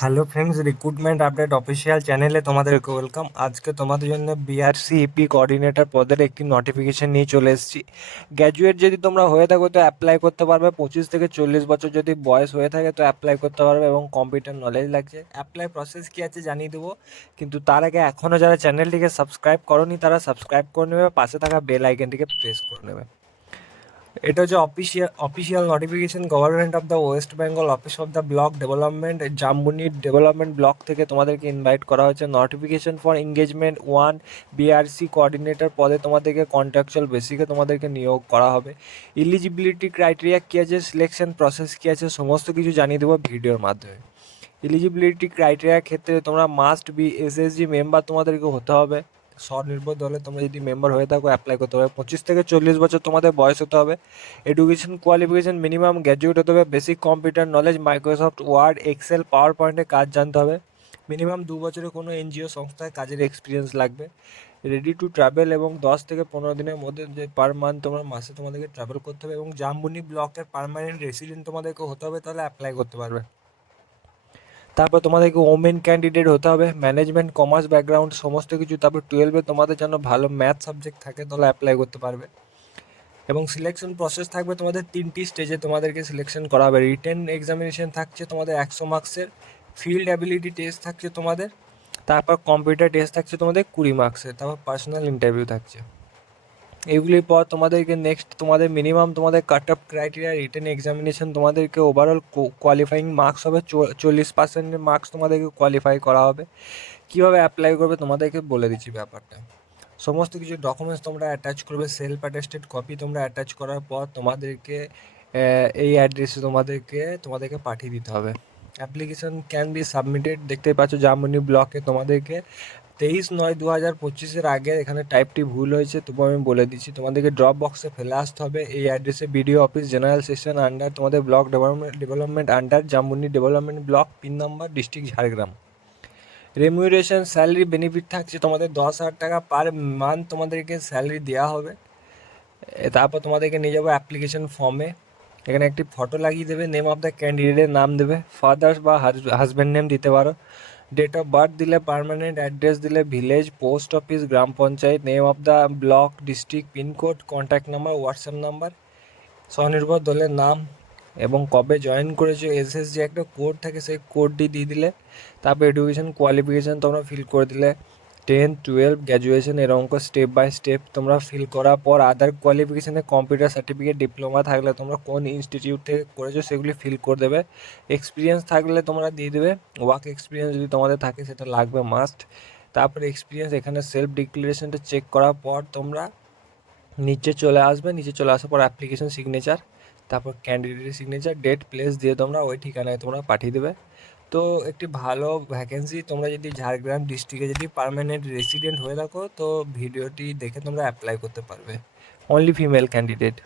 Hello friends recruitment update official চ্যানেলে তোমাদেরকে welcome আজকে তোমাদের জন্য বিআরসি ইপি কোঅর্ডিনেটর পদের একটি নোটিফিকেশন নিয়ে চলে এসেছি। গ্র্যাজুয়েট যদি তোমরা হয়ে থাকো তো অ্যাপ্লাই করতে পারবে। পঁচিশ থেকে চল্লিশ বছর যদি বয়স হয়ে থাকে তো অ্যাপ্লাই করতে পারবে এবং কম্পিউটার নলেজ লাগছে। অ্যাপ্লাই প্রসেস কী আছে জানিয়ে দেবো। কিন্তু তার আগে এখনও যারা চ্যানেলটিকে সাবস্ক্রাইব করনি তারা সাবস্ক্রাইব করে নেবে। পাশে থাকা বেল আইকনটিকে প্রেস করে নেবে। এটা হচ্ছে official official notification government of the West Bengal office of the block development Jamboni development block থেকে তোমাদেরকে ইনভাইট করা হয়েছে notification for engagement one BRC coordinator পদে তোমাদেরকে কন্ট্রাকচুয়াল বেসিকে তোমাদেরকে নিয়োগ করা হবে। ইলিজিবিলিটি ক্রাইটেরিয়া কী আছে সিলেকশন প্রসেস কী আছে, সমস্ত কিছু জানিয়ে দেবো ভিডিওর মাধ্যমে। এলিজিবিলিটি ক্রাইটেরিয়ার ক্ষেত্রে তোমরা মাস্ট বি এসএসজি মেম্বার তোমাদেরকে হতে হবে। স্বনির্ভর দলে তোমরা যদি মেম্বার হয়ে থাকো অ্যাপ্লাই করতে হবে। পঁচিশ থেকে চল্লিশ বছর তোমাদের বয়স হতে হবে। এডুকেশন কোয়ালিফিকেশন মিনিমাম গ্র্যাজুয়েট হতে হবে। Basic computer knowledge Microsoft Word Excel power পয়েন্টে কাজ জানতে হবে। মিনিমাম দু বছরের কোনো এনজিও সংস্থায় কাজের এক্সপিরিয়েন্স লাগবে। রেডি টু ট্রাভেল এবং দশ থেকে পনেরো দিনের মধ্যে যে পার মান্থ তোমরা মাসে তোমাদেরকে ট্রাভেল করতে হবে এবং জামবুনি ব্লকের পারমানেন্ট রেসিডেন্ট তোমাদেরকে হতে হবে, তাহলে অ্যাপ্লাই করতে পারবে। তারপর তোমাদেরকে ওমেন ক্যান্ডিডেট হতে হবে ম্যানেজমেন্ট কমার্স ব্যাকগ্রাউন্ড সমস্ত কিছু। তারপর টুয়েলভে তোমাদের যেন ভালো ম্যাথ সাবজেক্ট থাকে, তাহলে অ্যাপ্লাই করতে পারবে। এবং সিলেকশন প্রসেস থাকবে তোমাদের তিনটি স্টেজে তোমাদেরকে সিলেকশন করা হবে রিটেন এক্সামিনেশন থাকছে তোমাদের একশো মার্কসের ফিল্ড অ্যাবিলিটি টেস্ট থাকছে তোমাদের, তারপর কম্পিউটার টেস্ট থাকছে তোমাদের কুড়ি মার্কসের তারপর পার্সোনাল ইন্টারভিউ থাকছে। এগুলির পর তোমাদেরকে নেক্সট তোমাদের মিনিমাম তোমাদের cut off criteria written examination তোমাদেরকে ওভারঅল কোয়ালিফাইং মার্কস হবে চল্লিশ পার্সেন্টের মার্কস তোমাদেরকে কোয়ালিফাই করা হবে। কীভাবে অ্যাপ্লাই করবে তোমাদেরকে বলে দিচ্ছি ব্যাপারটা। সমস্ত কিছু ডকুমেন্টস তোমরা অ্যাটাচ করবে সেলফ অ্যাটেস্টেড কপি তোমরা অ্যাটাচ করার পর তোমাদেরকে এই অ্যাড্রেসে তোমাদেরকে তোমাদেরকে পাঠিয়ে দিতে হবে। অ্যাপ্লিকেশন ক্যান বি সাবমিটেড দেখতেই পাচ্ছ জামুনি ব্লকে তোমাদেরকে তেইশ নয় দু হাজার পঁচিশের আগে এখানে টাইপটি ভুল হয়েছে তবু আমি বলে দিচ্ছি। তোমাদেরকে ড্রপ বক্সে ফেলে আসতে হবে। এই অ্যাড্রেসে BDO office general section under তোমাদের block development development under Jamboni development block pin number district Jhargram remuneration salary benefit থাকছে তোমাদের দশ হাজার টাকা পার মান্থ তোমাদেরকে স্যালারি দেওয়া হবে। তারপর তোমাদেরকে নিয়ে যাব অ্যাপ্লিকেশন ফর্মে এখানে একটি ফটো লাগিয়ে দেবে নেম অফ দ্য ক্যান্ডিডেটের নাম দেবে। ফাদার্স বা হাজব্যান্ড নেম দিতে পারো। ডেট অফ বার্থ দিলে পারমানেন্ট অ্যাড্রেস দিলে village post office gram panchayat name of the block district pincode contact number WhatsApp number স্বনির্ভর দলের নাম এবং কবে জয়েন করেছ এসএসজি একটা কোড থাকে সেই কোডটি দিয়ে দিলে, তারপর এডুকেশন কোয়ালিফিকেশান তোমরা ফিল করে দিলে। টেন টুয়েলভ গ্র্যাজুয়েশন এরকম করে স্টেপ বাই স্টেপ তোমরা ফিল করার পর আদার কোয়ালিফিকেশানে কম্পিউটার সার্টিফিকেট ডিপ্লোমা থাকলে তোমরা কোন ইনস্টিটিউট থেকে করেছ সেগুলি ফিল করে দেবে। এক্সপিরিয়েন্স থাকলে তোমরা দিয়ে দেবে। ওয়ার্ক এক্সপিরিয়েন্স যদি তোমাদের থাকে সেটা লাগবে মাস্ট তারপরে এক্সপিরিয়েন্স এখানে সেলফ ডিক্লারেশনটা চেক করার পর তোমরা নিচে চলে আসবে। নিচে চলে আসার পর অ্যাপ্লিকেশন সিগনেচার তারপর ক্যান্ডিডেটের সিগনেচার ডেট প্লেস দিয়ে তোমরা ওই ঠিকানায় তোমরা পাঠিয়ে দেবে। তো একটি ভালো ভ্যাকেন্সি তোমরা যদি ঝাড়গ্রাম ডিস্ট্রিক্টে যদি পারমানেন্ট রেসিডেন্ট হয়ে থাকো, তো ভিডিওটি দেখে তোমরা অ্যাপ্লাই করতে পারবে। Only female candidate